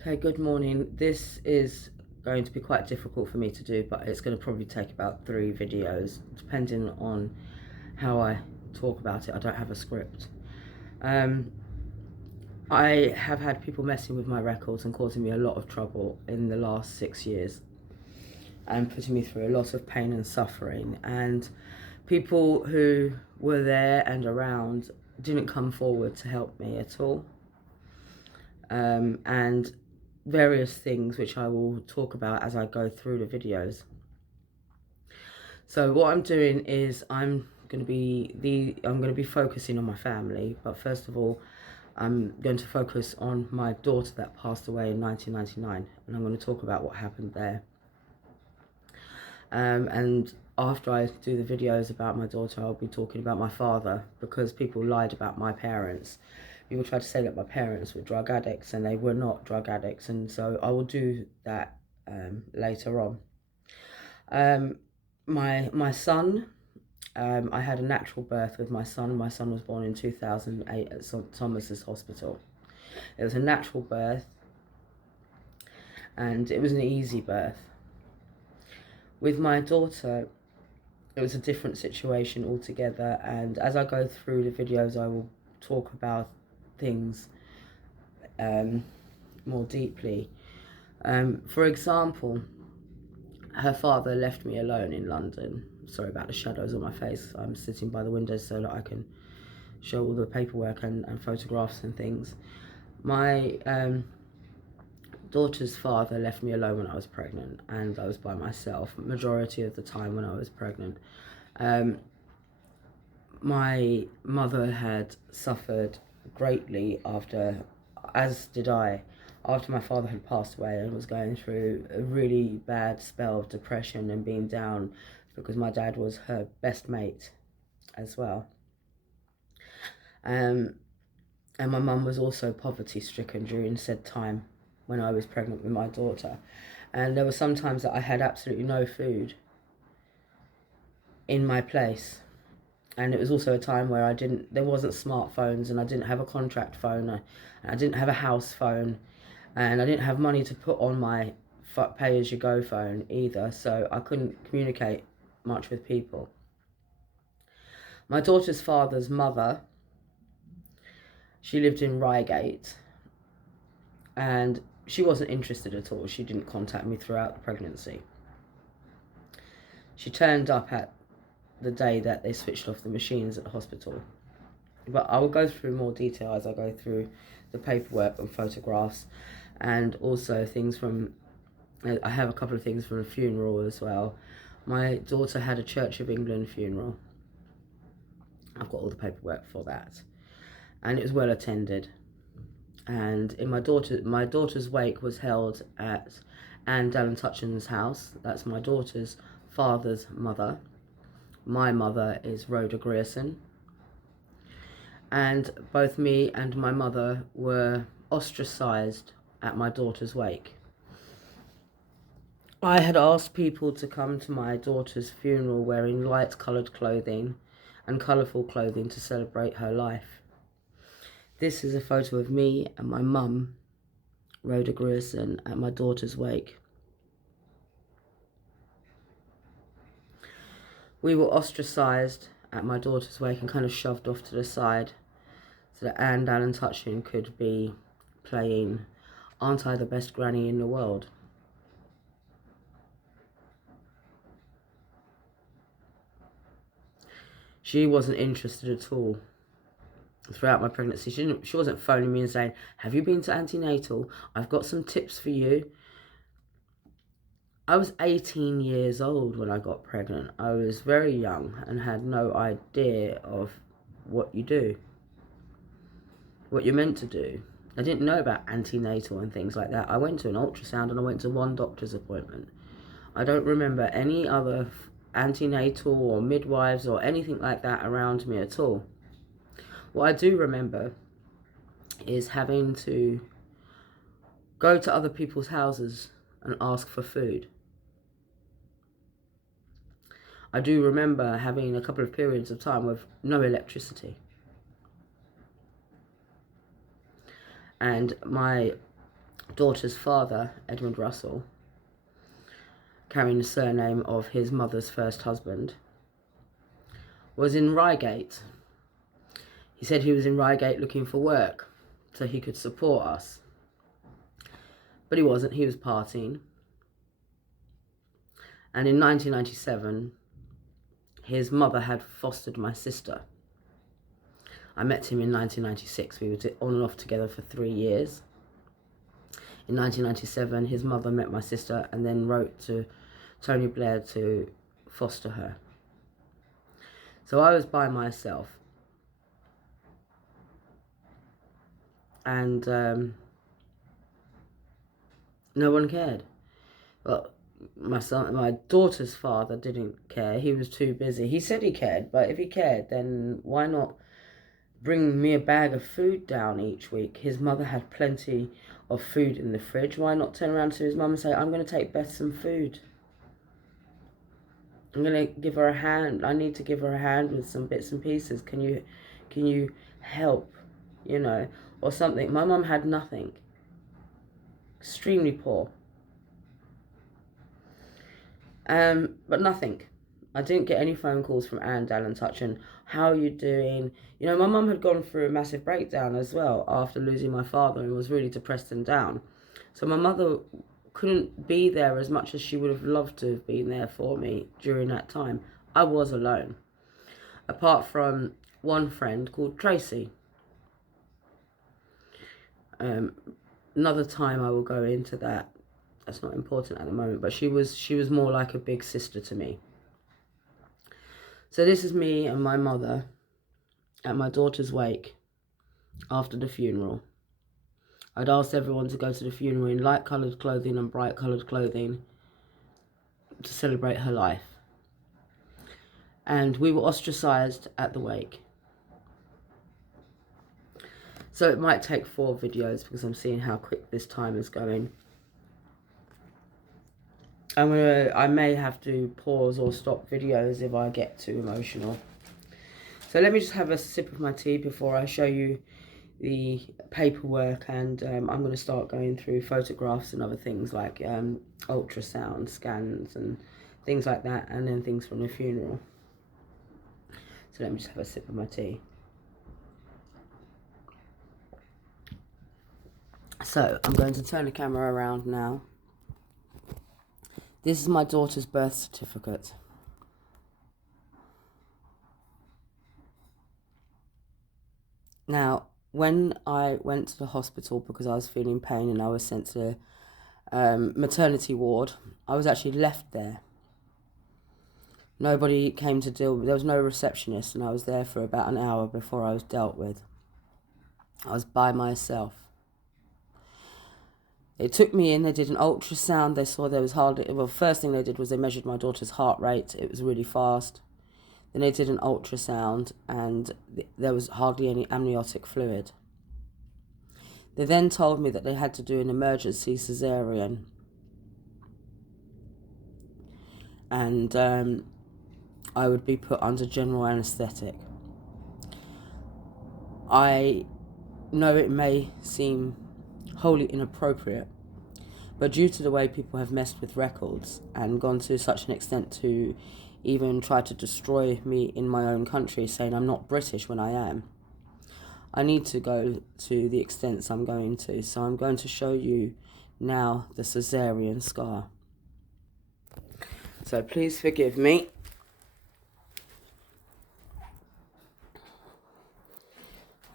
Okay, good morning. This is going to be quite difficult for me to do, but it's going to probably take about 3 videos, depending on how I talk about it. I don't have a script. Um, I have had people messing with my records and causing me a lot of trouble in the last 6 years and putting me through a lot of pain and suffering. And people who were there and around didn't come forward to help me at all. And various things which I will talk about as I go through the videos. So what I'm doing is I'm going to be focusing on my family, but first of all I'm going to focus on my daughter that passed away in 1999, and I'm going to talk about what happened there. And after I do the videos about my daughter, I'll be talking about my father, because people lied about my parents. People tried to say that my parents were drug addicts, and they were not drug addicts, and so I will do that later on. My son, I had a natural birth with my son. My son was born in 2008 at St Thomas's Hospital. It was a natural birth, and it was an easy birth. With my daughter, it was a different situation altogether, and as I go through the videos I will talk about things more deeply. For example, her father left me alone in London. Sorry about the shadows on my face. I'm sitting by the window so that I can show all the paperwork and photographs and things. My daughter's father left me alone when I was pregnant, and I was by myself majority of the time when I was pregnant. My mother had suffered greatly after, as did I, after my father had passed away, and was going through a really bad spell of depression and being down, because my dad was her best mate as well. And my mum was also poverty stricken during said time when I was pregnant with my daughter. And there were some times that I had absolutely no food in my place. And it was also a time where there wasn't smartphones, and I didn't have a contract phone, and I didn't have a house phone, and I didn't have money to put on my pay-as-you-go phone either, so I couldn't communicate much with people. My daughter's father's mother, she lived in Reigate, and she wasn't interested at all. She didn't contact me throughout the pregnancy. She turned up at the day that they switched off the machines at the hospital. But I will go through more detail as I go through the paperwork and photographs, and also things from, I have a couple of things from a funeral as well. My daughter had a Church of England funeral. I've got all the paperwork for that, and it was well attended. And in my daughter's wake was held at Anne Dallin-Tutchin's house. That's my daughter's father's mother. My mother is Rhoda Grierson, and both me and my mother were ostracised at my daughter's wake. I had asked people to come to my daughter's funeral wearing light-coloured clothing and colourful clothing to celebrate her life. This is a photo of me and my mum, Rhoda Grierson, at my daughter's wake. We were ostracised at my daughter's wake and kind of shoved off to the side so that Anne Dallin-Tutchin could be playing Aren't I the Best Granny in the World? She wasn't interested at all throughout my pregnancy. She wasn't phoning me and saying, have you been to antenatal? I've got some tips for you. I was 18 years old when I got pregnant. I was very young and had no idea of what you do, what you're meant to do. I didn't know about antenatal and things like that. I went to an ultrasound and I went to one doctor's appointment. I don't remember any other antenatal or midwives or anything like that around me at all. What I do remember is having to go to other people's houses and ask for food. I do remember having a couple of periods of time with no electricity. And my daughter's father, Edmund Russell, carrying the surname of his mother's first husband, was in Reigate. He said he was in Reigate looking for work so he could support us. But he wasn't, he was partying. And in 1997, his mother had fostered my sister. I met him in 1996. We were on and off together for 3 years. In 1997, his mother met my sister and then wrote to Tony Blair to foster her. So I was by myself. And no one cared. Well, my daughter's father didn't care. He was too busy. He said he cared, but if he cared, then why not bring me a bag of food down each week? His mother had plenty of food in the fridge. Why not turn around to his mum and say, I'm going to take Beth some food. I'm going to give her a hand. I need to give her a hand with some bits and pieces. Can you help? You know, or something. My mum had nothing. Extremely poor. But nothing. I didn't get any phone calls from Anne, Dal and Touch and how are you doing? You know, my mum had gone through a massive breakdown as well after losing my father and was really depressed and down. So my mother couldn't be there as much as she would have loved to have been there for me during that time. I was alone. Apart from one friend called Tracy. Another time I will go into that. That's not important at the moment, but she was more like a big sister to me. So this is me and my mother at my daughter's wake after the funeral. I'd asked everyone to go to the funeral in light coloured clothing and bright coloured clothing to celebrate her life. And we were ostracised at the wake. So it might take 4 videos because I'm seeing how quick this time is going. I may have to pause or stop videos if I get too emotional. So let me just have a sip of my tea before I show you the paperwork, and I'm going to start going through photographs and other things like ultrasound scans and things like that, and then things from the funeral. So let me just have a sip of my tea. So I'm going to turn the camera around now. This is my daughter's birth certificate. Now, when I went to the hospital because I was feeling pain and I was sent to the maternity ward, I was actually left there. Nobody came to deal with, there was no receptionist, and I was there for about an hour before I was dealt with. I was by myself. They took me in, they did an ultrasound, they saw there was hardly, well, first thing they did was they measured my daughter's heart rate, it was really fast. Then they did an ultrasound and there was hardly any amniotic fluid. They then told me that they had to do an emergency cesarean. And I would be put under general anaesthetic. I know it may seem wholly inappropriate, but due to the way people have messed with records and gone to such an extent to even try to destroy me in my own country, saying I'm not British when I am, I need to go to the extents I'm going to. So I'm going to show you now the cesarean scar. So please forgive me.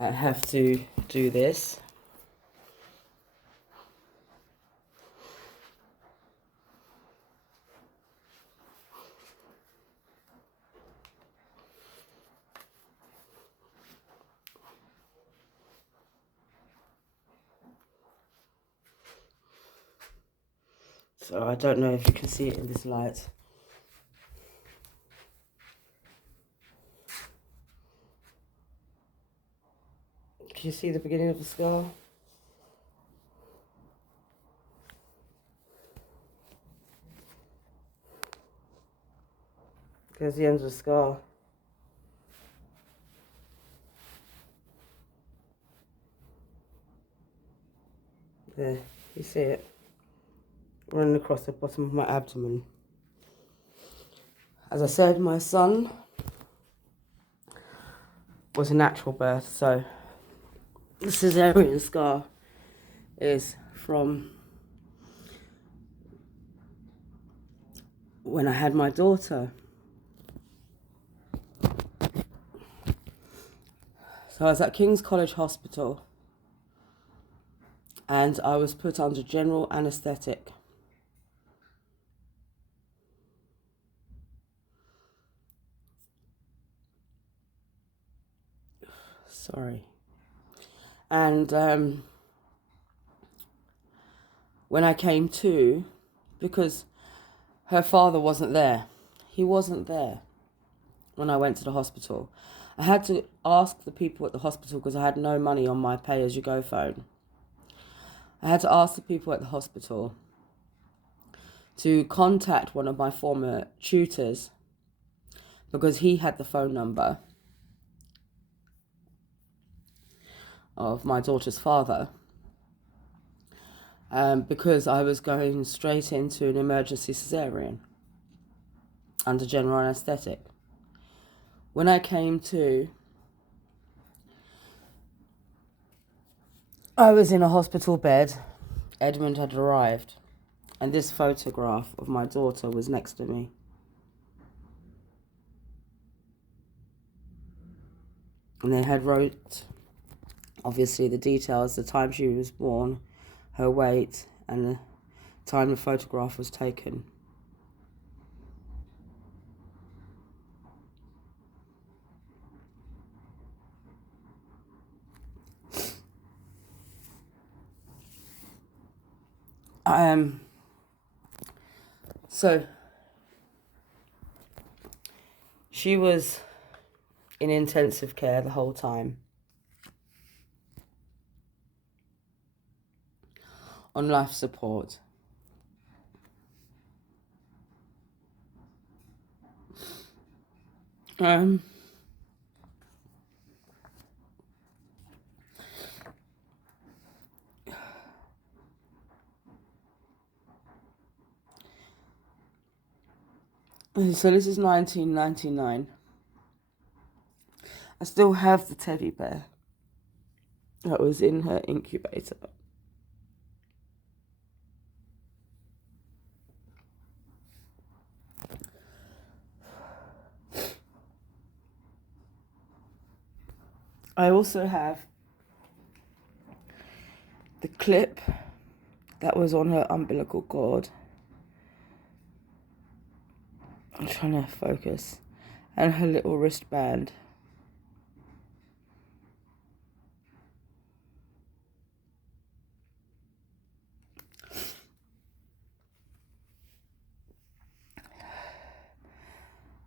I have to do this. So I don't know if you can see it in this light. Can you see the beginning of the scar? There's the end of the scar. There. You see it? Running across the bottom of my abdomen. As I said, my son was a natural birth, so the cesarean scar is from when I had my daughter. So I was at King's College Hospital and I was put under general anaesthetic. Sorry. And when I came to, because her father wasn't there, he wasn't there when I went to the hospital. I had to ask the people at the hospital because I had no money on my pay-as-you-go phone. I had to ask the people at the hospital to contact one of my former tutors because he had the phone number of my daughter's father, because I was going straight into an emergency cesarean under general anaesthetic. When I came to, I was in a hospital bed. Edmund had arrived, and this photograph of my daughter was next to me. And they had wrote, obviously, the details, the time she was born, her weight, and the time the photograph was taken. So she was in intensive care the whole time, on life support. So this is 1999. I still have the teddy bear that was in her incubator. I also have the clip that was on her umbilical cord. I'm trying to focus. And her little wristband.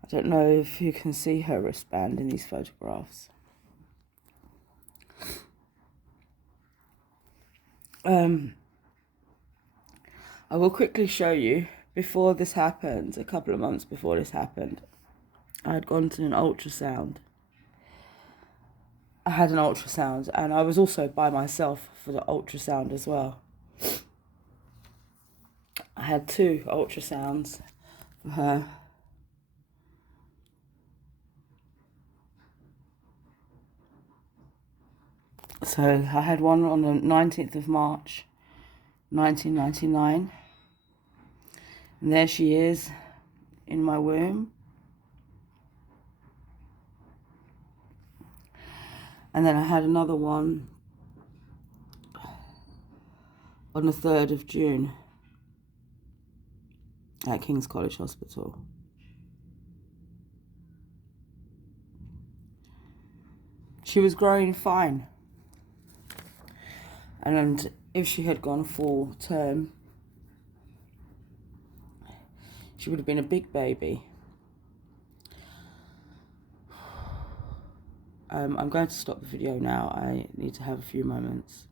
I don't know if you can see her wristband in these photographs. I will quickly show you, before this happened, a couple of months before this happened, I had gone to an ultrasound. I had an ultrasound, and I was also by myself for the ultrasound as well. I had 2 ultrasounds for her. So I had one on the 19th of March, 1999. And there she is in my womb. And then I had another one on the 3rd of June at King's College Hospital. She was growing fine. And if she had gone full term, she would have been a big baby. I'm going to stop the video now. I need to have a few moments.